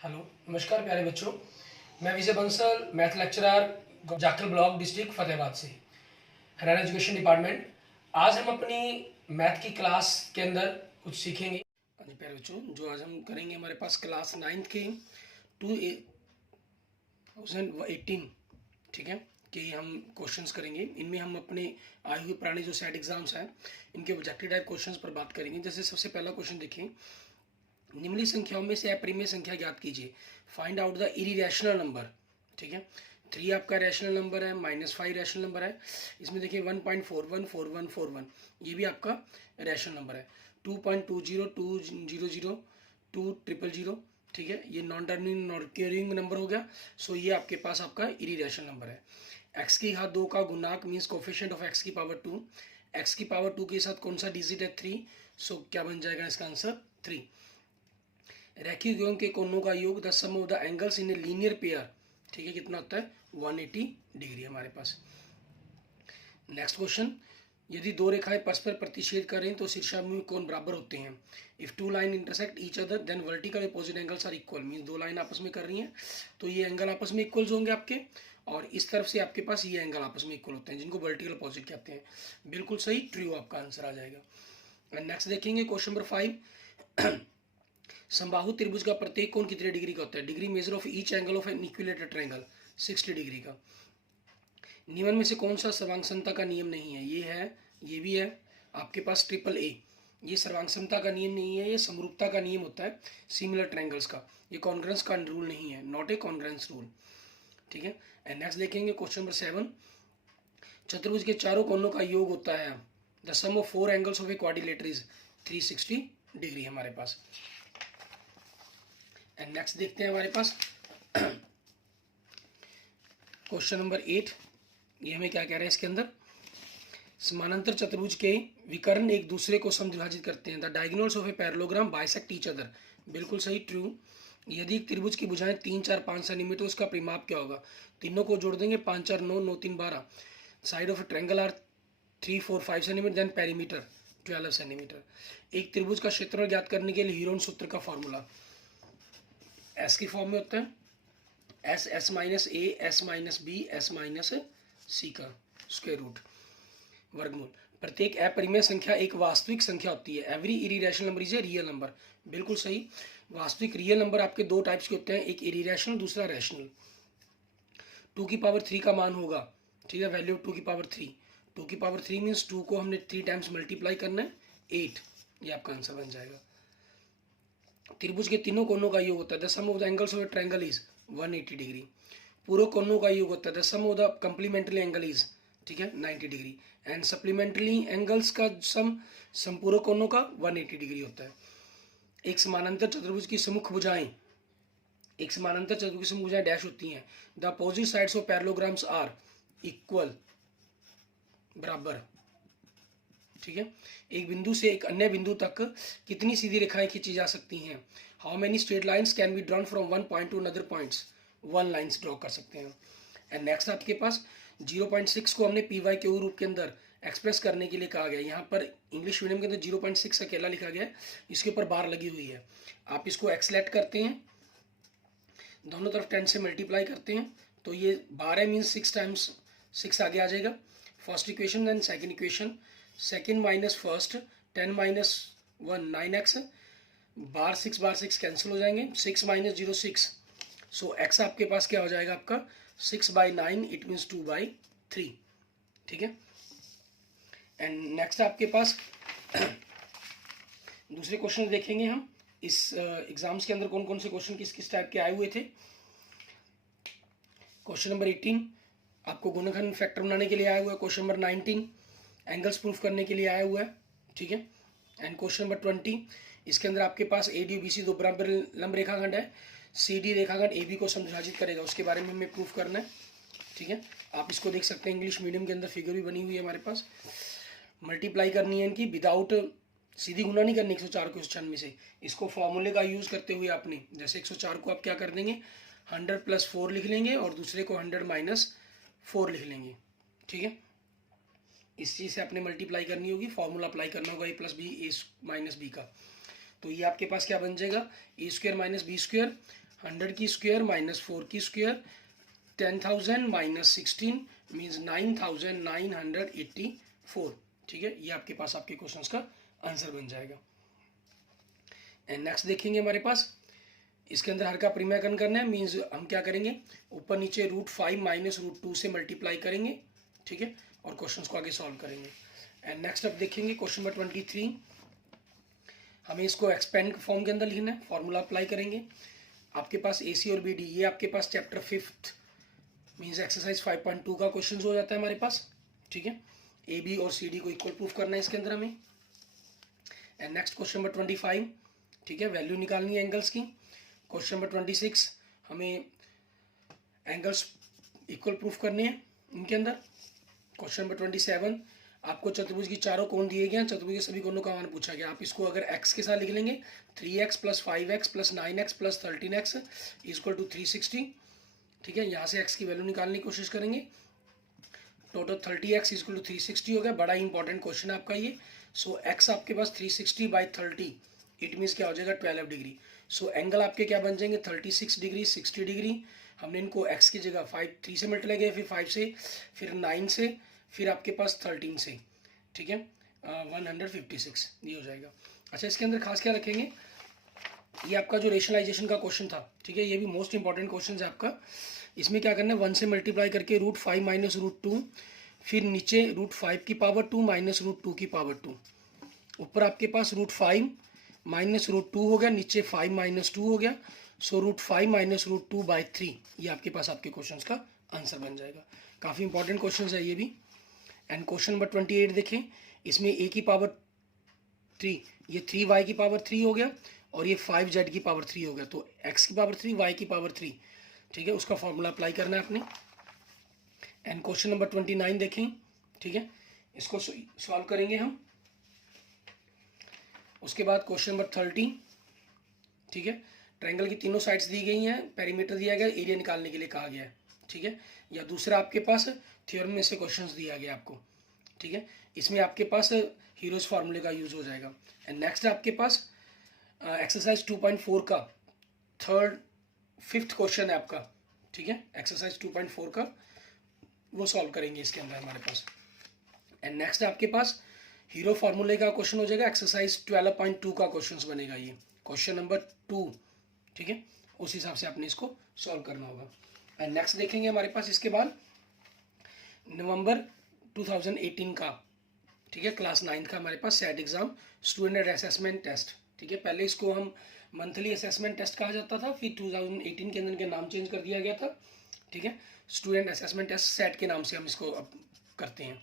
Hello, नमस्कार प्यारे बच्चों। मैं Vijay Bansal, math lecturer, Jakhal block, district Fatehabad से, हरियाणा एजुकेशन डिपार्टमेंट। आज हम अपनी मैथ की क्लास के अंदर कुछ सीखेंगे। हाँ जी प्यारे बच्चों, जो आज हम करेंगे हमारे पास क्लास 9th के 2018, ठीक है, कि हम क्वेश्चंस करेंगे। इनमें हम अपने आए हुए पुराने जो सेट एग्जाम्स हैं इनके ऑब्जेक्टिव टाइप क्वेश्चंस पर बात करेंगे। जैसे सबसे पहला क्वेश्चन देखें, निम्नलिखित संख्याओं में से अपरिमेय संख्या ज्ञात कीजिए। Find out the irrational number. ठीक है, 3 आपका रैशनल नंबर है, -5 रैशनल नंबर है। इसमें देखिए 1.414141 ये भी आपका रैशनल नंबर है। 2.20 200 200, ठीक है, ये non terming non recurring number हो गया। सो ये आपके पास आपका इरेशनल नंबर है। एक्स की घात 2 का गुणांक मीन्स कोफिशिएंट ऑफ एक्स की पावर 2। एक्स की पावर 2 के साथ कौन सा डिजिट है? 3। सो क्या बन जाएगा इसका आंसर? 3। रैखिक योगों के कोणों का योग the sum of the angles in a linear pair, ठीक है, कितना होता है? 180 डिग्री हमारे पास। नेक्स्ट क्वेश्चन, यदि दो रेखाएं परस्पर प्रतिच्छेद करें तो शीर्षाभिमुखी कोण बराबर होते हैं। If two line intersect each other then vertical opposite angles are equal. Mean दो लाइन आपस में कर रही हैं तो ये एंगल आपस में इक्वल्स होंगे आपके, और इस तरफ से आपके पास ये एंगल आपस में इक्वल होते हैं जिनको वर्टिकल अपोजिट कहते हैं। बिल्कुल सही, ट्रू आपका आंसर आ जाएगा। नेक्स्ट देखेंगे क्वेश्चन नंबर 5। समबाहु त्रिभुज का प्रत्येक कोण कितने डिग्री का होता है? Degree measure of each angle of an equilateral triangle 60 degree का। निम्न में से कौन सा सर्वांग का नियम नहीं है? ये है, ये भी है आपके पास ट्रिपल ए। ये सर्वांग का नियम नहीं है, ये समरूपता का नियम होता है सिमिलर ट्रायंगल्स का। ये कॉन्ग्रेंस का रूल नहीं है, नॉट ए कॉन्ग्रेंस रूल, ठीक है। एंड नेक्स्ट देखेंगे क्वेश्चन नंबर 7। चतुर्भुज के चारों कोणों का योग होता है the sum of 4 angles of a quadrilateral is 360 degree हमारे पास। एंड नेक्स्ट देखते हैं हमारे पास क्वेश्चन नंबर 8। ये हमें क्या कह रहे हैं इसके अंदर? समानांतर चतुर्भुज के विकर्ण एक दूसरे को समद्विभाजित करते हैं। The diagonals of a parallelogram bisect each other. बिल्कुल सही, ट्रू। यदि त्रिभुज की भुजाएं 3 4 5 सेंटीमीटर, उसका परिमाप क्या होगा? तीनों को जोड़ देंगे, 5 4 9 9 3 12। Side of triangle are 3 4 5 centimetre, then perimeter 12 centimetre. एक त्रिभुज का क्षेत्रफल ज्ञात करने के लिए हीरोन सूत्र का फॉर्मूला एस की फॉर्म में होता है, S S minus A S minus B S minus C का स्क्वायर रूट वर्गमूल। प्रत्येक अपरिमेय संख्या एक वास्तविक संख्या होती है। Every irrational number is a real number. बिल्कुल सही, वास्तविक रियल नंबर आपके दो टाइप्स के होते हैं, एक इरेशनल, दूसरा रैशनल। 2 की पावर 3 का मान होगा, ठीक है, वैल्यू 2 की पावर 3। 2 की पावर 3 मीन्स 2 को हमने 3 टाइम्स मल्टीप्लाई करना है, 8। ये आपका आंसर बन जाएगा। त्रिभुज के तीनों कोणों का योग होता है the sum of the angles of a triangle is 180 degree. पूरक कोणों का योग होता है the sum of the complementary angle is, ठीक है, 90 डिग्री। एंड सप्लीमेंट्री एंगल्स का सम संपूरक कोणों का 180 डिग्री होता है। एक समानांतर चतुर्भुज की सम्मुख भुजाएं, एक समानांतर चतुर्भुज की सम्मुख भुजाएं डैश होती हैं। The opposite sides of parallelograms are equal, बराबर, ठीक है। एक बिंदु से एक अन्य बिंदु तक कितनी सीधी रेखाएं खींची जा सकती हैं? How many straight lines can be drawn from one point two another points? 1 lines draw कर सकते हैं। एंड नेक्स्ट आपके पास 0.6 को हमने पी वाई के रूप के अंदर एक्सप्रेस करने के लिए कहा गया। यहाँ पर इंग्लिश मीडियम के अंदर 0.6 अकेला लिखा गया है, इसके ऊपर बार लगी हुई है। आप इसको एक्सलेट करते हैं, दोनों तरफ 10 से मल्टीप्लाई करते हैं तो ये 12 मीन्स 6 टाइम्स 6 आगे आ जाएगा। First equation, then second equation, second minus first, 10 minus 1 9x, बार 6 कैंसिल हो जाएंगे, 6 माइनस 0 6। सो x आपके पास क्या हो जाएगा? आपका 6/9, इट मीन्स 2/3, ठीक है। एंड नेक्स्ट आपके पास दूसरे क्वेश्चन देखेंगे हम। इस एग्जाम्स के अंदर कौन कौन से क्वेश्चन किस किस टाइप के आए हुए थे। क्वेश्चन नंबर 18 आपको गुणनखंड फैक्टर बनाने के लिए आया हुआ है। क्वेश्चन नंबर 19 एंगल्स प्रूफ करने के लिए आया हुआ है, ठीक है। एंड क्वेश्चन नंबर 20 इसके अंदर आपके पास ए डी बी सी दो बराबर लंब रेखाखंड है, सी डी रेखाखंड ए बी को समविभाजित करेगा, उसके बारे में हमें प्रूफ करना है, ठीक है। आप इसको देख सकते हैं, इंग्लिश मीडियम के अंदर फिगर भी बनी हुई है हमारे पास। मल्टीप्लाई करनी है इनकी, विदाउट सीधी गुना नहीं करनी 104 को 196 से। इसको फॉर्मूले का यूज़ करते हुए आपने, जैसे 104 को आप क्या कर देंगे, 100 + 4 लिख लेंगे और दूसरे को 100 - 4 लिख लेंगे, ठीक है। इस चीज़ से आपने मल्टीप्लाई करनी होगी, फॉर्मूला अप्लाई करना होगा a + b a - b का। तो ये आपके पास क्या बन जाएगा? a² - b² 100 की स्क्वायर माइनस 4 की स्क्वायर, 10,000 माइनस 16 मीन्स 9,984। ठीक है, ये आपके पास आपके क्वेश्चंस का आंसर बन जाएगा। एंड नेक्स्ट देखेंगे हमारे पास, इसके अंदर हर का परिमेयकरण करना है, मीन्स हम क्या करेंगे, ऊपर नीचे √5 माइनस √2 से मल्टीप्लाई करेंगे। ठीक है, और क्वेश्चंस को आगे सॉल्व करेंगे। एंड नेक्स्ट अब देखेंगे क्वेश्चन नंबर 23। हमें इसको एक्सपेंड फॉर्म के अंदर लिखना है, फॉर्मूला अप्लाई करेंगे। आपके पास AC और BD, ये आपके पास चैप्टर 5 मीन्स एक्सरसाइज 5.2 का क्वेश्चन हो जाता है हमारे पास। ठीक है, AB और CD को इक्वल प्रूफ करना है इसके अंदर हमें। And next question number 25। ठीक है, वैल्यू निकालनी है एंगल्स की। क्वेश्चन नंबर 26, हमें एंगल्स इक्वल प्रूफ करने हैं इनके अंदर। क्वेश्चन नंबर 27, आपको चतुर्भुज की चारों कोण दिए गए हैं, चतुर्भुज के सभी कोणों का मान पूछा गया। आप इसको अगर x के साथ लिख लेंगे, 3x + 5x + 9x + 13x = 360। ठीक है, यहाँ से x की वैल्यू निकालने की कोशिश करेंगे। टोटल 30x = 360 हो गया। बड़ा इंपॉर्टेंट क्वेश्चन है आपका ये। सो x आपके पास 360/30, इट मीन्स क्या हो जाएगा, 12 डिग्री। सो एंगल आपके क्या बन जाएंगे, 36 डिग्री, 60 डिग्री। हमने इनको x की जगह 3 से मल्टीप्लाई किया, फिर 5 से, फिर 9 से, फिर आपके पास 13 से। ठीक है, 156 ये हो जाएगा। अच्छा, इसके अंदर खास क्या रखेंगे, ये आपका जो रेशनलाइजेशन का क्वेश्चन था, ठीक है, ये भी मोस्ट इंपॉर्टेंट क्वेश्चन है आपका। इसमें क्या करना है, 1 से मल्टीप्लाई करके √5 माइनस √2, फिर नीचे √5 की पावर 2 माइनस √2 की पावर 2। ऊपर आपके पास √5 माइनस √2 हो गया, नीचे 5 माइनस 2 हो गया। सो √5 माइनस √2/3, ये आपके पास आपके क्वेश्चन का आंसर बन जाएगा। काफ़ी इंपॉर्टेंट क्वेश्चन है ये भी। एंड क्वेश्चन नंबर 28 देखें, इसमें a की पावर 3, ये 3y की पावर 3 हो गया, और ये 5z की पावर 3 हो गया। तो x की पावर 3, y की पावर 3। ठीक है, उसका फॉर्मूला अप्लाई करना है आपने। एंड क्वेश्चन नंबर 29 देखें। ठीक है, इसको सॉल्व करेंगे हम। उसके बाद क्वेश्चन नंबर 30। ठीक है, ट्रायंगल की तीनों साइड्स दी गई हैं, पेरीमीटर दिया गया, एरिया निकालने के लिए कहा गया है। ठीक है, या दूसरा आपके पास थ्योरम में से क्वेश्चंस दिया गया आपको। ठीक है, इसमें आपके पास हीरोज फार्मूले का यूज हो जाएगा। एंड नेक्स्ट आपके पास एक्सरसाइज 2.4 का 5th क्वेश्चन है आपका। ठीक है, एक्सरसाइज 2.4 का वो सॉल्व करेंगे इसके अंदर हमारे पास। एंड नेक्स्ट आपके पास हीरो फार्मूले का क्वेश्चन हो जाएगा, एक्सरसाइज 12.2 का क्वेश्चन बनेगा ये, क्वेश्चन नंबर 2। ठीक है, उस हिसाब से आपने इसको सॉल्व करना होगा। एंड नेक्स्ट देखेंगे हमारे पास इसके बाद नवंबर 2018 का, ठीक है, क्लास 9 का हमारे पास SAT exam student assessment test. ठीक है, पहले इसको हम मंथली असेसमेंट टेस्ट कहा जाता था, फिर 2018 के अंदर इनका नाम चेंज कर दिया गया था। ठीक है, स्टूडेंट असेसमेंट टेस्ट सेट के नाम से हम इसको अब करते हैं।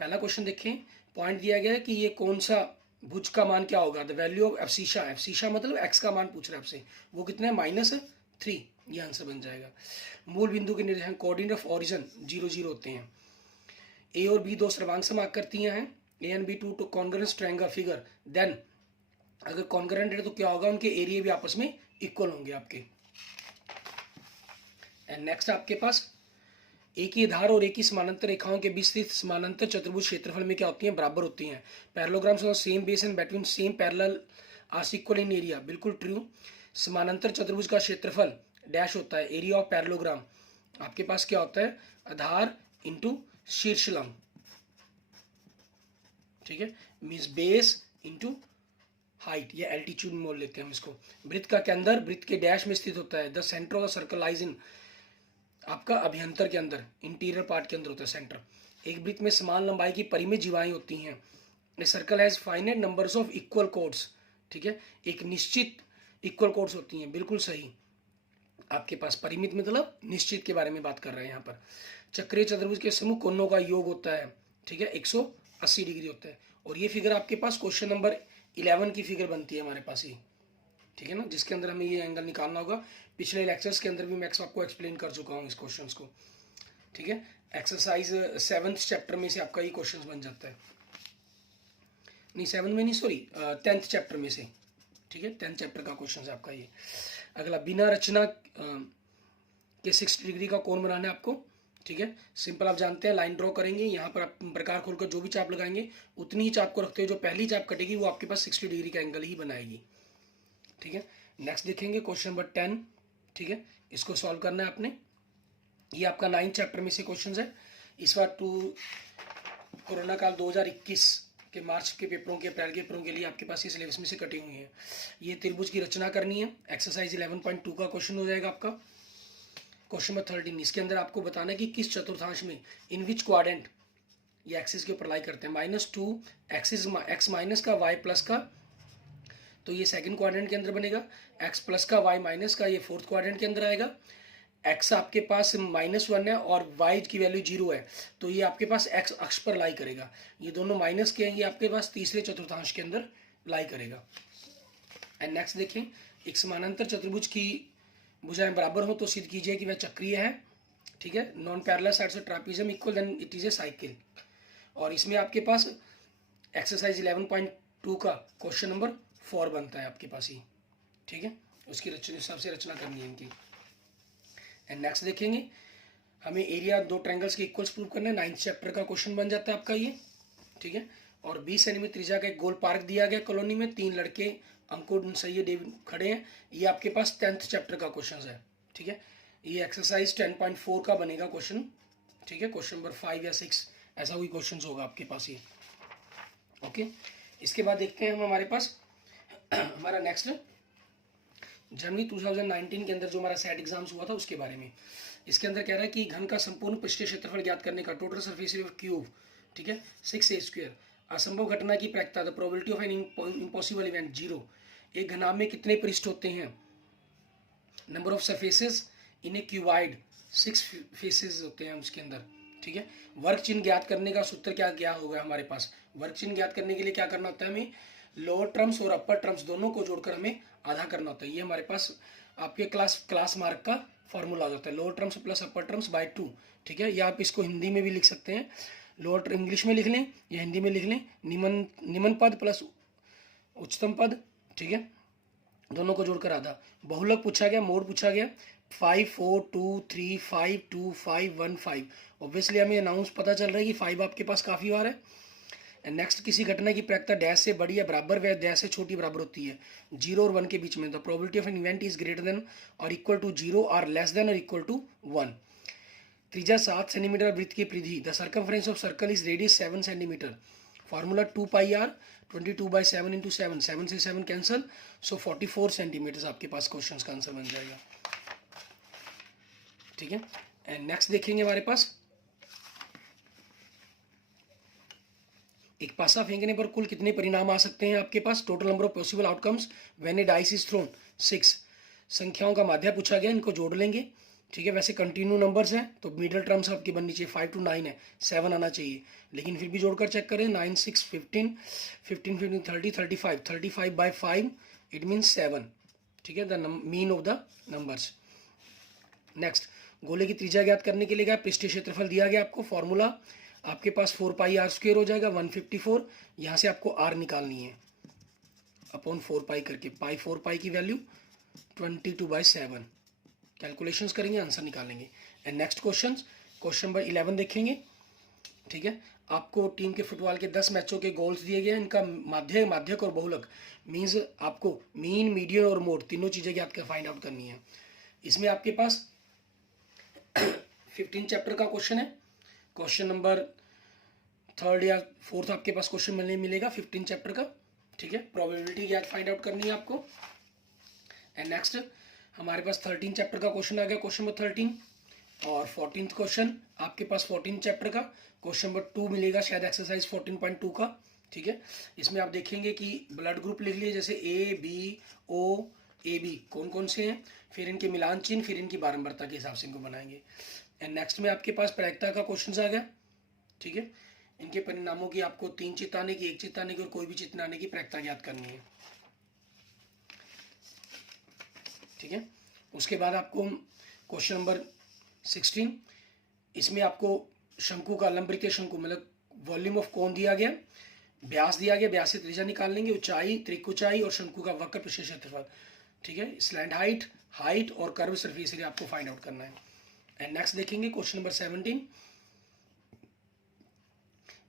पहला क्वेश्चन देखें, पॉइंट दिया गया है कि ये कौन सा भुज का मान क्या होगा, the value of abscissa. Abscissa मतलब x का मान पूछ रहा है आपसे, वो कितना है, -3। ये आंसर बन जाएगा। मूल बिंदु के निर्देशांक कोऑर्डिनेट ऑफ ओरिजिन 0 0 होते हैं। ए और बी दो सर्वांग समाकर्तियां हैं, A and B two congruent triangle figure. Then अगर कॉन्ग्रुएंट है तो क्या होगा, उनके एरिया भी आपस में इक्वल होंगे आपके। एंड नेक्स्ट आपके पास एक ही आधार और एक ही समानांतर रेखाओं के बीच स्थित समानांतर चतुर्भुज क्षेत्रफल में क्या होती हैं, बराबर होती हैं। Parallelograms of same base and between same parallel are equal in area, बिल्कुल ट्रू। समानांतर चतुर्भुज का क्षेत्रफल डैश होता है, एरिया ऑफ पैरेललोग्राम। आपके पास क्या होता है, आधार इंटू शीर्षलंब। ठीक है, मीन्स बेस इंटू हाइट, या एल्टीट्यूड मोल लेते हैं हम इसको। वृत्त का केंद्र वृत्त के डैश में स्थित होता है, the centre of the circle lies in, आपका अभ्यंतर के अंदर, इंटीरियर पार्ट के अंदर होता है सेंटर। एक वृत्त में समान लंबाई की परिमित जीवाएं होती हैं। A circle has finite numbers of equal codes. ठीक है, एक निश्चित इक्वल कोड्स होती हैं, बिल्कुल सही। आपके पास परिमित मतलब निश्चित के बारे में बात कर रहे हैं यहाँ पर। चक्रीय चतुर्भुज के समूह कोणों का योग होता है, ठीक है, 180 डिग्री होता है। और ये फिगर आपके पास क्वेश्चन नंबर 11 की फिगर बनती है हमारे पास ही, ठीक है ना, जिसके अंदर हमें ये एंगल निकालना होगा। पिछले लेक्चर्स के अंदर भी मैं आपको एक्सप्लेन कर चुका हूँ इस क्वेश्चंस को। ठीक है, एक्सरसाइज 7th चैप्टर में से आपका ये क्वेश्चंस बन जाता है, नहीं 7 में नहीं, सॉरी 10th चैप्टर में से। ठीक है, 10th चैप्टर का क्वेश्चन है आपका ये। अगला, बिना रचना के 60 डिग्री का कोण बनाना है आपको। ठीक है, सिंपल, आप जानते हैं, लाइन ड्रॉ करेंगे, यहाँ पर आप प्रकार खोलकर जो भी चाप लगाएंगे उतनी ही चाप को रखते हुए जो पहली चाप कटेगी वो आपके पास 60 डिग्री का एंगल ही बनाएगी। ठीक है, नेक्स्ट देखेंगे क्वेश्चन नंबर 10, ठीक है, इसको सॉल्व करना है आपने। ये आपका 9 चैप्टर में से क्वेश्चन है। इस बार कोरोना काल 2021 के मार्च के पेपरों के, अप्रैल के पेपरों के लिए आपके पास ये सिलेबस में से कटी हुई है। ये त्रिभुज की रचना करनी है, एक्सरसाइज 11.2 का क्वेश्चन हो जाएगा आपका। क्वेश्चन नंबर 13, इसके अंदर आपको बताना है कि किस चतुर्थांश में, इन विच क्वाड्रेंट, ये एक्सिस के ऊपर लाई करते हैं, -2 एक्सिस एक्स माइनस का वाई प्लस का, तो ये सेकंड क्वाड्रेंट के अंदर बनेगा। एक्स प्लस का वाई माइनस का, ये फोर्थ क्वाड्रेंट के अंदर आएगा। एक्स आपके पास -1 है और वाई की वैल्यू 0 है, तो ये आपके पास एक्स अक्ष पर लाई करेगा। ये दोनों माइनस के हैं, ये आपके पास तीसरे चतुर्थांश के अंदर लाई करेगा। एंड नेक्स्ट देखें, एक समानांतर चतुर्भुज की भुजाएं बराबर हो तो सिद्ध कीजिए कि वह चक्रीय है, ठीक है। Non parallel sides of trapezium equal then it is a cycle. और इसमें आपके पास एक्सरसाइज 11.2 का क्वेश्चन नंबर 4 बनता है आपके पास ही, ठीक है। उसकी हिसाब से रचना करनी है इनकी। एंड नेक्स्ट देखेंगे, हमें एरिया दो ट्रायंगल्स के इक्वल्स प्रूव करना है। 9th चैप्टर का क्वेश्चन बन जाता है आपका ये, ठीक है। और 20 सेंटीमीटर त्रिज्या का एक गोल पार्क दिया गया कॉलोनी में, 3 लड़के अंकुर सही डेविड खड़े हैं। ये आपके पास 10th चैप्टर का क्वेश्चन है, ठीक है। ये एक्सरसाइज 10.4 का बनेगा क्वेश्चन, ठीक है। क्वेश्चन नंबर 5 या 6 ऐसा कोई क्वेश्चन होगा आपके पास ये, ओके। इसके बाद देखते हैं हम हमारे पास हमारा नेक्स्ट जनवरी 2019 के अंदर जो हमारा सेट एग्जाम्स हुआ था उसके बारे में। इसके अंदर कह रहा है कि घन का संपूर्ण पृष्ठीय क्षेत्रफल ज्ञात करने का, total surface area of cube, ठीक है, 6a²। असंभव घटना की प्रायिकता, the probability of an impossible event 0। एक घनाभ में कितने पृष्ठ होते हैं, number of surfaces in A cuboid, 6 faces होते हैं उसके अंदर, ठीक है। वर्ग चिन्ह ज्ञात करने का सूत्र क्या होगा हमारे पास। वर्ग चिन्ह ज्ञात करने के लिए क्या करना होता है, हमें लोअर टर्म्स और अपर टर्म्स दोनों को जोड़कर हमें आधा करना होता है। ये हमारे पास आपके क्लास मार्क का फॉर्मूला आ जाता है, lower terms plus upper terms by 2, ठीक है। या आप इसको हिंदी में भी लिख सकते हैं, लोअर इंग्लिश में लिख लें या हिंदी में लिख लें, निम्न पद प्लस उच्चतम पद, ठीक है, दोनों को जोड़कर आधा। बहुलक पूछा गया, मोड पूछा गया, 5 4 2 3 5 2 5 1 5। ऑब्वियसली हमें अनाउंस पता चल रहा है कि 5 आपके पास काफ़ी बार है। नेक्स्ट, किसी घटना की प्रायिकता डैश से बड़ी या बराबर व डैश से छोटी बराबर होती है, 0 और 1 के बीच में। The probability of an event is greater than और इक्वल टू 0 और लेस देन और इक्वल टू 1। त्रिज्या 7 सेंटीमीटर, वृत्त की परिधि, the circumference of circle is radius 7 centimetre. Formula 2πr 22/7 × 7, 7 से 7 कैंसल, सो 44 सेंटीमीटर आपके पास क्वेश्चन का आंसर बन जाएगा, ठीक है। एंड नेक्स्ट देखेंगे हमारे पास, एक पासा फेंकने पर कुल कितने परिणाम आ सकते हैं आपके पास, total number of possible outcomes when a dice is thrown 6। संख्याओं का माध्य पूछा गया, इनको जोड़ लेंगे, ठीक है। वैसे कंटिन्यू नंबर्स हैं तो मिडिल टर्म्स आपकी बननी चाहिए, 5 to 9 है, 7 आना चाहिए, लेकिन फिर भी जोड़कर चेक करें, 9 6 15 15 15 30 35 35/5 इट मीन्स 7, ठीक है, the mean of the numbers. Next, गोले की त्रिज्या ज्ञात करने के लिए क्या, पृष्ठीय क्षेत्रफल दिया गया आपको, फॉर्मूला आपके पास 4πr² हो जाएगा, 154। यहाँ से आपको r निकालनी है अपॉन 4π करके, पाई 4π की वैल्यू 22/7, कैलकुलेशंस करेंगे, आंसर निकालेंगे। एंड नेक्स्ट क्वेश्चन नंबर 11 देखेंगे, ठीक है। आपको टीम के फुटबॉल के 10 मैचों के गोल्स दिए गए हैं, इनका माध्यक और बहुलक, मीन्स आपको मीन, मीडियन और मोड तीनों चीज़ें ज्ञात कर फाइंड आउट करनी है। इसमें आपके पास 15 चैप्टर का क्वेश्चन है, क्वेश्चन नंबर 3rd या 4th आपके पास क्वेश्चन मिलेगा 15 चैप्टर का, ठीक है। प्रोबेबिलिटी ज्ञात फाइंड आउट करनी है आपको। एंड नेक्स्ट हमारे पास 13 चैप्टर का क्वेश्चन आ गया, क्वेश्चन नंबर 13। और 14th क्वेश्चन आपके पास 14 चैप्टर का क्वेश्चन नंबर 2 मिलेगा शायद, एक्सरसाइज 14.2 का, ठीक है। इसमें आप देखेंगे कि ब्लड ग्रुप लिख लिए, जैसे AB कौन कौन से हैं, फिर इनके मिलान चिन्ह, फिर इनकी बारंबारता के हिसाब से इनको बनाएंगे। एंड नेक्स्ट में आपके पास प्रायिकता का क्वेश्चन आ गया, ठीक है। इनके परिणामों की आपको 3 चित्त आने की, 1 चित्त आने की और कोई भी चित्त न आने की प्रायिकता ज्ञात करनी है, ठीक है। उसके बाद आपको क्वेश्चन नंबर 16, इसमें आपको शंकु का, लंबवृत्तीय शंकु मतलब वॉल्यूम ऑफ कोन दिया गया, व्यास दिया गया, व्यास से त्रिज्या निकाल लेंगे, ऊंचाई, त्रिक ऊंचाई और शंकु का वक्र पृष्ठीय क्षेत्रफल, ठीक है। स्लैंड हाइट और कर्व सरफेस एरिया आपको फाइंड आउट करना है। एंड नेक्स्ट देखेंगे क्वेश्चन नंबर 17,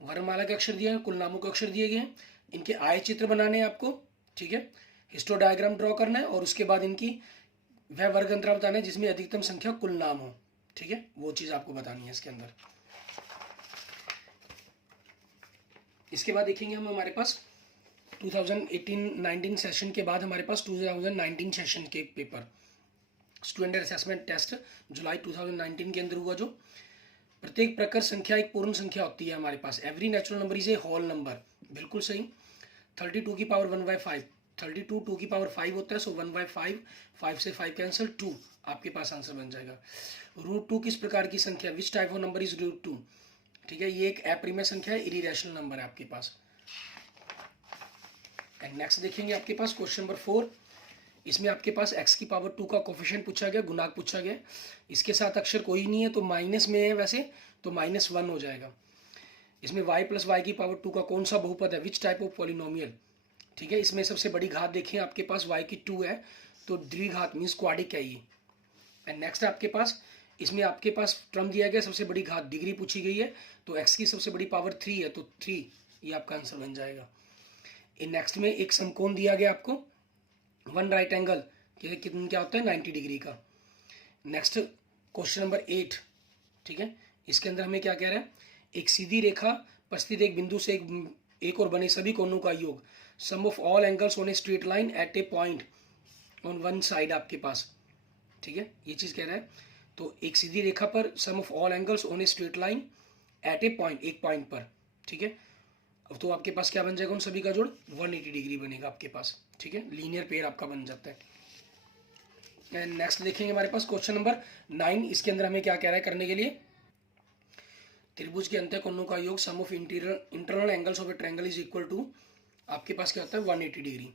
वर्णमाला के अक्षर दिए हैं, कुल नामों के अक्षर दिए गए हैं, इनके आय चित्र बनाने हैं आपको, ठीक है। हिस्टोडायग्राम ड्रॉ करना है और उसके बाद इनकी वह वर्ग अंतराल बताना है जिसमें अधिकतम संख्या कुल नाम हो। ठीक है, वो चीज़ आपको बतानी है इसके अंदर। इसके बाद देखेंगे हम हमारे पास 2018-19 सेशन के बाद हमारे पास 2019 सेशन के पेपर स्टूडेंट असेसमेंट टेस्ट जुलाई 2019 के अंदर हुआ। जो प्रत्येक प्रकर संख्या एक पूर्ण संख्या होती है हमारे पास। Every natural number is a whole number, बिल्कुल सही। 32 की पावर 1/5, 32 2 की पावर 5 होता है, सो 1/5, 5 से 5 कैंसिल, 2 आपके पास आंसर बन जाएगा। √2 किस प्रकार की संख्या, which type of number is √2। ठीक है, ये एक अप्रिमेय संख्या है, इरेशनल नंबर है आपके पास। एंड नेक्स्ट देखेंगे आपके पास क्वेश्चन नंबर 4। इसमें आपके पास x की पावर 2 का कोफिशिएंट पूछा गया, गुणांक पूछा गया। इसके साथ अक्षर कोई नहीं है तो माइनस में है, वैसे तो -1 हो जाएगा। इसमें y + y की पावर 2 का कौन सा बहुपद है, विच टाइप ऑफ पॉलिनोमियल। ठीक है, इसमें सबसे बड़ी घात देखें आपके पास y की 2 है तो द्विघात मीन्स क्वाडिक है ये। एंड नेक्स्ट आपके पास इसमें आपके पास टर्म दिया गया सबसे बड़ी घात, डिग्री पूछी गई है तो x की सबसे बड़ी पावर 3 है तो 3, ये आपका आंसर बन जाएगा। इन नेक्स्ट में एक समकोण दिया गया आपको, 1 राइट एंगल कितना क्या होता है 90 डिग्री का। Next question number 8। ठीक है, इसके अंदर हमें क्या कह रहा है, एक सीधी रेखा पर स्थित एक बिंदु से एक और बने सभी कोणों का योग, sum of all angles on a straight line at a point on one side आपके पास। ठीक है, ये चीज़ कह रहा है। तो एक सीधी रेखा पर sum of all angles on a straight line at a point, एक पॉइंट पर। ठीक है, तो आपके पास क्या बन जाएगा, उन सभी का जोड़ 180 डिग्री बनेगा आपके पास। ठीक है, लीनियर पेयर आपका बन जाता है। एंड नेक्स्ट देखेंगे हमारे पास क्वेश्चन नंबर 9। इसके अंदर हमें क्या कह रहा है करने के लिए, त्रिभुज के अंतः कोणों का योग, sum of internal angles of a triangle is equal to, आपके पास क्या होता है 180 डिग्री।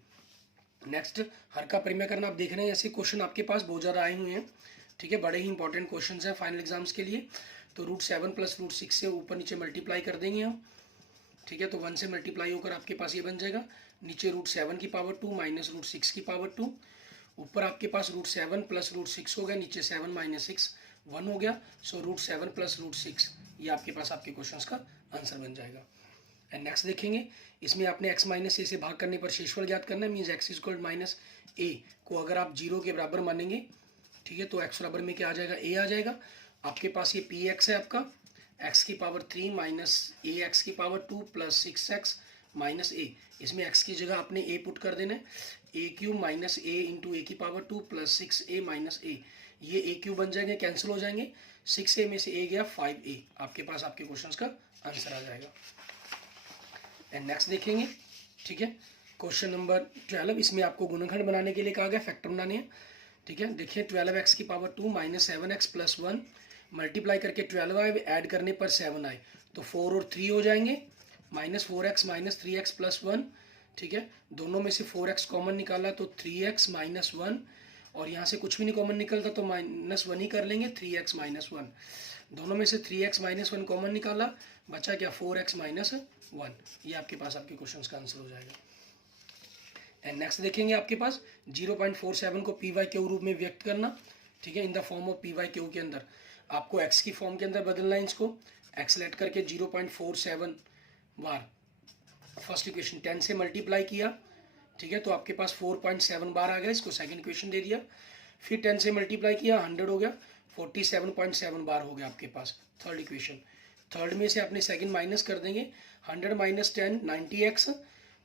नेक्स्ट हर का परिमेय करना। आप देख रहे हैं ऐसे क्वेश्चन आपके पास बहुत ज़्यादा आए हुए हैं। ठीक है, बड़े ही इंपॉर्टेंट क्वेश्चन हैं फाइनल एग्जाम्स के लिए। तो √7 + √6 से ऊपर नीचे मल्टीप्लाई कर देंगे हम। ठीक है, तो 1 से मल्टीप्लाई होकर आपके पास ये बन जाएगा, नीचे √7 की पावर 2 माइनस √6 की पावर 2, ऊपर आपके पास √7 + √6 हो गया, नीचे 7 - 6 1 हो गया, सो √7 + √6 ये आपके पास आपके क्वेश्चन का आंसर बन जाएगा। एंड नेक्स्ट देखेंगे, इसमें आपने x - a से भाग करने पर शेषफल ज्ञात करना है, मीन्स x = -a को अगर आप 0 के बराबर मानेंगे, ठीक है, तो x बराबर में क्या आ जाएगा, a आ जाएगा। आपके पास ये px है आपका, x की पावर 3 माइनस ax की पावर 2 + 6x - a। इसमें x की जगह आपने a पुट कर देना है, a³ - a × a की पावर 2 + 6a - a। ये a³ बन जाएंगे, कैंसिल हो जाएंगे, 6a में से a गया 5a, आपके पास आपके क्वेश्चन का आंसर आ जाएगा। एंड नेक्स्ट देखेंगे। ठीक है, क्वेश्चन नंबर 12। इसमें आपको गुणनखंड बनाने के लिए कहा गया, फैक्टर बनाने हैं। ठीक है, देखिए 12x की पावर 2 - 7x + 1 मल्टीप्लाई करके 12 आए, ऐड करने पर 7 आए, तो 4 और 3 हो जाएंगे, -4x - 3x + 1। ठीक है, दोनों में से 4x कॉमन निकाला तो 3x - 1, और यहाँ से कुछ भी नहीं कॉमन निकलता तो -1 ही कर लेंगे, 3x - 1। दोनों में से 3x - 1 कॉमन निकाला, बचा क्या 4x - 1। ये आपके पास आपके क्वेश्चन का आंसर हो जाएगा। एंड नेक्स्ट देखेंगे आपके पास 0.47 को py/q रूप में व्यक्त करना। ठीक है, in the form of py/q के अंदर आपको x की फॉर्म के अंदर बदलना है, इसको x लेट करके 0.47 बार फर्स्ट इक्वेशन 10 से मल्टीप्लाई किया। ठीक है, तो आपके पास 4.7 बार आ गया, इसको सेकंड इक्वेशन दे दिया, फिर 10 से मल्टीप्लाई किया 100 हो गया, 47.7 बार हो गया आपके पास थर्ड इक्वेशन। थर्ड में से अपने सेकंड माइनस कर देंगे, 100 - 10 90x,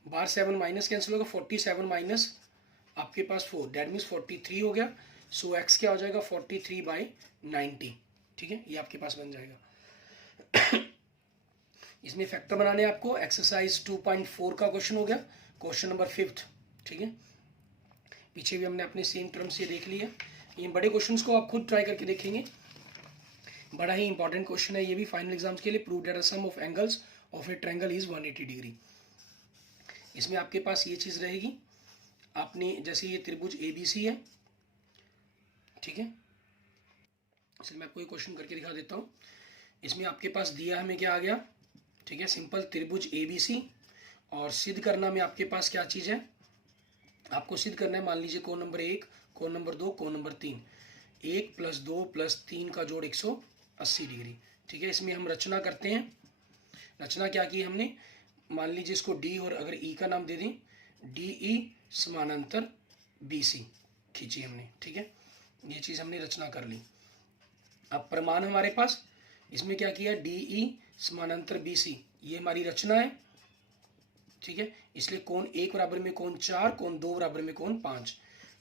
बार 7 माइनस कैंसिल होगा, 47 - आपके पास 4 डेट मीन्स 43 हो गया, सो x क्या हो जाएगा 43/90। ठीक है, ये आपके पास बन जाएगा। इसमें फैक्टर बनाने आपको, एक्सरसाइज 2.4 का क्वेश्चन हो गया, क्वेश्चन नंबर 5। ठीक है, पीछे भी हमने अपने सेम टर्म से देख लिया। ये बड़े क्वेश्चंस को आप खुद ट्राई करके देखेंगे, बड़ा ही इंपॉर्टेंट क्वेश्चन है ये भी फाइनल एग्जाम्स के लिए। Prove that the sum of angles of a triangle is 180 degree. इसमें आपके पास ये चीज़ रहेगी, आपने जैसे ये त्रिभुज ABC है, ठीक है, इसलिए मैं आपको ये क्वेश्चन करके दिखा देता हूँ। इसमें आपके दिया हमें क्या आ गया, ठीक है, सिंपल त्रिभुज ABC, और सिद्ध करना में आपके पास क्या चीज़ है, आपको सिद्ध करना है, मान लीजिए कोण नंबर 1, कोण नंबर 2, कोण नंबर 3, 1 + 2 + 3 का जोड़ 180 डिग्री। ठीक है, इसमें हम रचना करते हैं। रचना क्या की हमने, मान लीजिए इसको D और अगर E का नाम दे दें, DE समानांतर BC खींची हमने, ठीक है, ये चीज़ हमने रचना कर ली। अब प्रमाण हमारे पास इसमें क्या किया, DE समानांतर BC, ये हमारी रचना है, ठीक है। इसलिए कोण 1 बराबर में कोण 4, कोण 2 बराबर में कोण 5,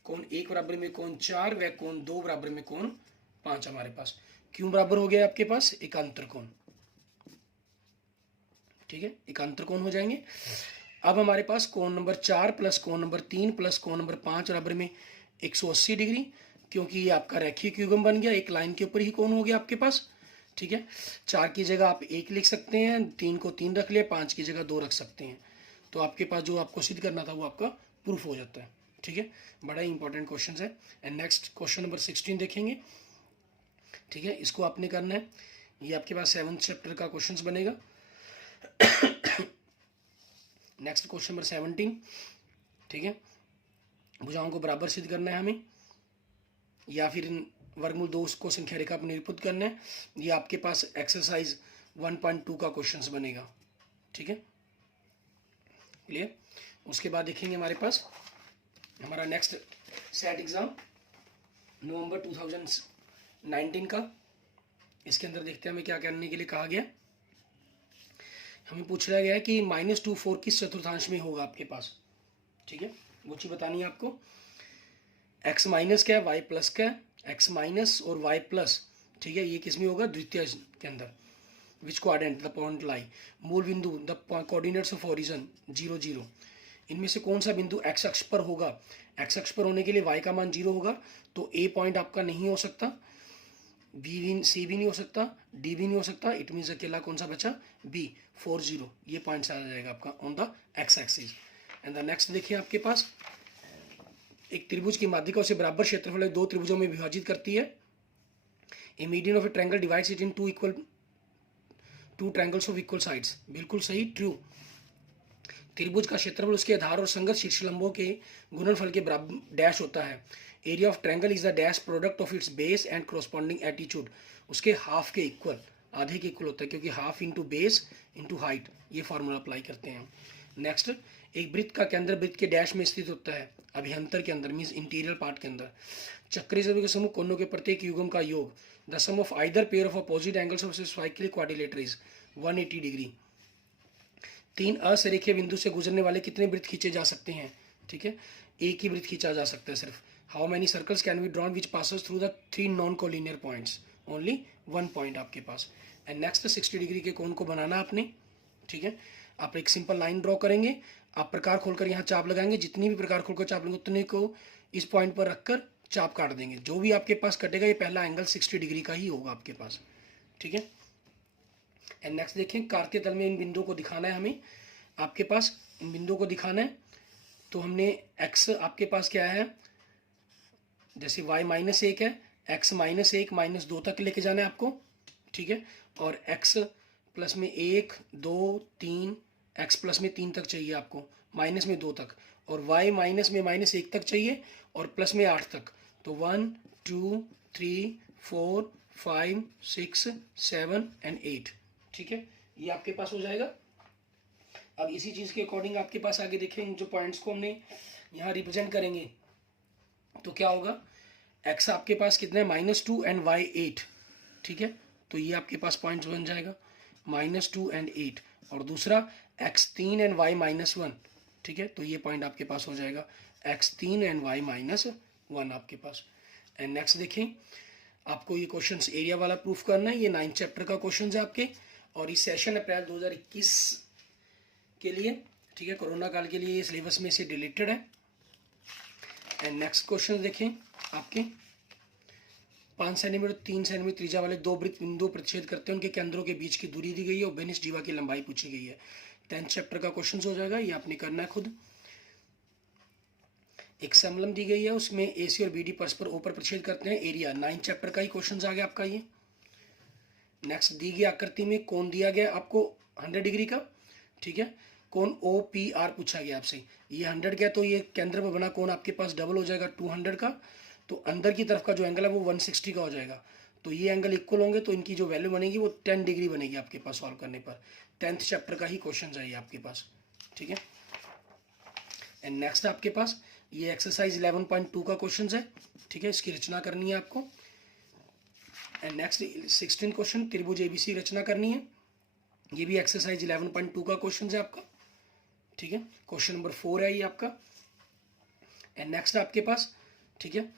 कोण 1 बराबर में कोण 4 व कोण 2 बराबर में कोण 5 हमारे पास। क्यों बराबर हो गया आपके पास, एकांतर कोण, ठीक है, एकांतर कोण हो जाएंगे। अब हमारे पास कोण नंबर 4 प्लस कोण नंबर 3 प्लस कोण नंबर 5 बराबर में 180 डिग्री, क्योंकि ये आपका रेखीय युग्म बन गया, एक लाइन के ऊपर ही कोण हो गया आपके पास, ठीक है। 4 की जगह आप 1 लिख सकते हैं, 3 को 3 रख लिया, 5 की जगह 2 रख सकते हैं, तो आपके पास जो आपको सिद्ध करना था वो आपका प्रूफ हो जाता है, ठीक है। बड़ा ही इंपॉर्टेंट क्वेश्चन है। एंड नेक्स्ट क्वेश्चन नंबर 16 देखेंगे, ठीक है, इसको आपने करना है, ये आपके पास 7th चैप्टर का क्वेश्चन बनेगा। नेक्स्ट क्वेश्चन नंबर 17, ठीक है, भुजाओं को बराबर सिद्ध करना है हमें, या फिर वर्गमूल 2 को संख्या रेखा पर निरूपित करना है। ये आपके पास एक्सरसाइज 1.2 का क्वेश्चन बनेगा, ठीक है, क्लियर। उसके बाद देखेंगे हमारे पास हमारा नेक्स्ट सेट एग्जाम नवंबर 2019 का। इसके अंदर देखते हैं हमें क्या करने के लिए कहा गया। हमें पूछा गया है कि -2 किस चतुर्थांश में होगा आपके पास, ठीक है, वो चीज़ बतानी है आपको। x माइनस क्या है, y प्लस क्या है, x माइनस और y प्लस, ठीक है, ये किस में होगा, द्वितीय के अंदर। विच क्वाड्रेंट द पॉइंट लाई, मूल बिंदु द कोऑर्डिनेट्स ऑफ ओरिजिन 0 0, इनमें से कौन सा बिंदु x अक्ष पर होगा। x अक्ष पर होने के लिए y का मान 0 होगा, तो A पॉइंट आपका नहीं हो सकता, C भी नहीं हो सकता, D भी नहीं हो सकता, इट मीन्स अकेला कौन सा बचा, B 4 0, ये पॉइंट आ जाएगा आपका on the x axis. And the next देखिए आपके पास एक त्रिभुज की माध्यिका उसे बराबर क्षेत्रफल 2 त्रिभुजों में विभाजित करती है। A median of a triangle divides it in two triangles of equal sides, बिल्कुल सही, ट्रू। त्रिभुज का क्षेत्रफल उसके आधार और संगत शीर्षलंबों के गुणनफल के बराबर डैश होता है। Area of triangle is the dash product of its base and corresponding attitude, उसके हाफ के इक्वल, आधे के इक्वल होता है, क्योंकि half into base into height, ये फार्मूला अप्लाई करते हैं। नेक्स्ट, एक वृत्त का केंद्र वृत्त के डैश में स्थित होता है, अभियंतर के अंदर, मीन्स इंटीरियर पार्ट के अंदर। चक्रीय सभी के समूह कोणों के प्रत्येक युग्म का योग, the sum of either pair of opposite angles of cyclic quadrilateral is 180 degree. 3 असरेखीय बिंदु से गुजरने वाले कितने वृत्त खींचे जा सकते हैं, ठीक है, एक ही वृत्त खींचा जा सकता है सिर्फ। How many circles can be drawn which passes through the 3 non collinear points, only 1 point आपके पास। एंड नेक्स्ट 60 डिग्री के कोण को बनाना आपने, ठीक है। आप एक सिंपल लाइन ड्रॉ करेंगे, आप प्रकार खोलकर यहाँ चाप लगाएंगे, जितनी भी प्रकार खोलकर चाप लेंगे उतने को इस पॉइंट पर रखकर चाप काट देंगे। जो भी आपके पास कटेगा ये पहला एंगल 60 डिग्री का ही होगा आपके पास, ठीक है। एंड नेक्स्ट देखें, कार्तीय तल में इन बिंदुओं को दिखाना है हमें, आपके पास इन बिंदुओं को दिखाना है। तो हमने x आपके पास क्या है, जैसे y -1 है, x -1 -2 तक लेके जाना है आपको, ठीक है, और x प्लस में 1 2 3, x प्लस में 3 तक चाहिए आपको, माइनस में 2 तक, और y माइनस में -1 तक चाहिए, और प्लस में 8 तक। तो 1 2 3 4 5 6 7 एंड 8, ठीक है, ये आपके पास हो जाएगा। अब इसी चीज़ के अकॉर्डिंग आपके पास आगे देखें, जो पॉइंट्स को हमने यहाँ रिप्रेजेंट करेंगे तो क्या होगा, x आपके पास कितना है, -2 एंड y 8, ठीक है, तो ये आपके पास पॉइंट्स बन जाएगा -2 एंड 8, और दूसरा x 3 एंड y -1, ठीक है, तो ये पॉइंट आपके पास हो जाएगा x 3 एंड y -1 आपके पास। एंड नेक्स्ट देखें, आपको ये क्वेश्चंस एरिया वाला प्रूफ करना है, ये 9th चैप्टर का क्वेश्चन है आपके, और इस सेशन अप्रैल 2021 के लिए, ठीक है, कोरोना काल के लिए ये सिलेबस में से डिलीटेड है। एंड नेक्स्ट क्वेश्चन देखें आपके, 5 सेंटीमीटर 3 सेंटीमीटर त्रिज्या वाले 2 वृत्त बिंदु प्रतिच्छेद करते हैं, उनके केंद्रों के बीच की दूरी दी गई है और बेनिस जीवा की लंबाई पूछी गई है। 10th चैप्टर का क्वेश्चन हो जाएगा, ये आपने करना है खुद। एक समलंब दी गई है, उसमें AC और BD परस्पर ऊपर प्रतिच्छेद करते हैं, एरिया। 9th चैप्टर का ही क्वेश्चन आ गया आपका ये। नेक्स्ट, दी गई आकृति में कोण दिया गया आपको 100 डिग्री का, ठीक है, कोण OPR पूछा गया आपसे, ये 100 का, तो ये केंद्र में बना कोण आपके पास डबल हो जाएगा 200 का, तो अंदर की तरफ का जो एंगल है वो 160 का हो जाएगा, तो ये एंगल इक्वल होंगे, तो इनकी जो वैल्यू बनेगी वो 10 डिग्री बनेगी आपके पास सॉल्व करने पर। 10th चैप्टर का ही क्वेश्चन चाहिए आपके पास, ठीक है। एंड नेक्स्ट आपके पास ये एक्सरसाइज 11.2 का क्वेश्चन है, ठीक है, इसकी रचना करनी है आपको। एंड नेक्स्ट 16 क्वेश्चन, त्रिभुज एबीसी रचना करनी है, ये भी एक्सरसाइज 11.2 का क्वेश्चन है आपका, ठीक है, क्वेश्चन नंबर 4 है ये आपका। एंड नेक्स्ट आपके पास, ठीक है,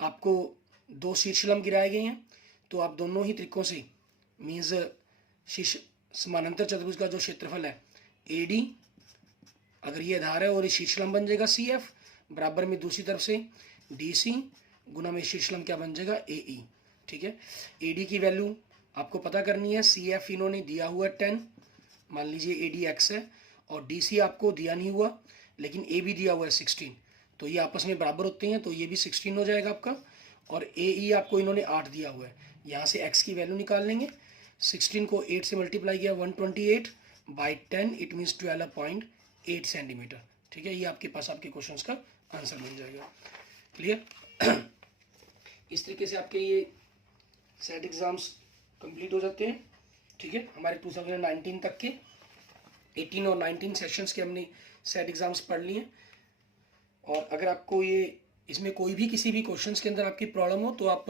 आपको 2 शीर्षलंब गिराए गए हैं, तो आप दोनों ही तरीकों से मीन्स शीर्ष समानांतर चतुर्भुज का जो क्षेत्रफल है AD, अगर ये आधार है और ये शीर्षलंब बन जाएगा CF, बराबर में दूसरी तरफ से DC गुना में शीर्षलंब क्या बन जाएगा AE, ठीक है। AD की वैल्यू आपको पता करनी है, CF इन्होंने दिया हुआ है 10, मान लीजिए AD x है, और DC आपको दिया नहीं हुआ लेकिन A भी दिया हुआ है 16, तो ये आपस में बराबर होते हैं, तो ये भी 16 हो जाएगा आपका। और AE आपको इन्होंने 8 दिया हुआ है, यहाँ से x की वैल्यू निकाल लेंगे, 16 को 8 से मल्टीप्लाई किया 128 बाई 10, इट मीन्स 12.8 सेंटीमीटर, ठीक है। ये आपके पास आपके क्वेश्चन का आंसर बन जाएगा। क्लियर? इस तरीके से आपके ये सेट एग्जाम्स कंप्लीट हो जाते हैं, ठीक है। हमारे 2019 तक के 18 और 19 सेशंस के हमने सेट एग्जाम्स पढ़ लिए। और अगर आपको ये इसमें कोई भी किसी भी क्वेश्चंस के अंदर आपकी प्रॉब्लम हो तो आप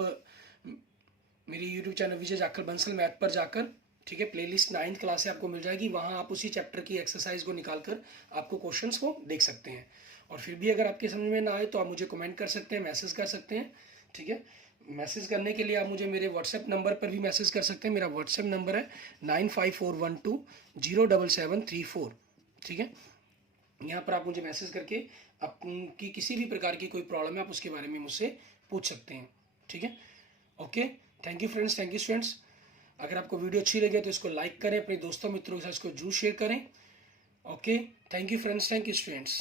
मेरी यूट्यूब चैनल विजय जाखड़ बंसल मैथ पर जाकर, ठीक है, प्लेलिस्ट 9th क्लास से आपको मिल जाएगी, वहाँ आप उसी चैप्टर की एक्सरसाइज को निकाल कर आपको क्वेश्चंस को देख सकते हैं। और फिर भी अगर आपके समझ में ना आए तो आप मुझे कमेंट कर सकते हैं, मैसेज कर सकते हैं, ठीक है। मैसेज करने के लिए आप मुझे मेरे व्हाट्सएप नंबर पर भी मैसेज कर सकते हैं। मेरा व्हाट्सएप नंबर है 9541207734, ठीक है। यहाँ पर आप मुझे मैसेज करके आपकी किसी भी प्रकार की कोई प्रॉब्लम है आप उसके बारे में मुझसे पूछ सकते हैं, ठीक है। Okay, thank you friends, thank you students. अगर आपको वीडियो अच्छी लगे तो इसको लाइक करें, अपने दोस्तों मित्रों के साथ इसको जरूर शेयर करें। Okay, thank you friends, thank you students.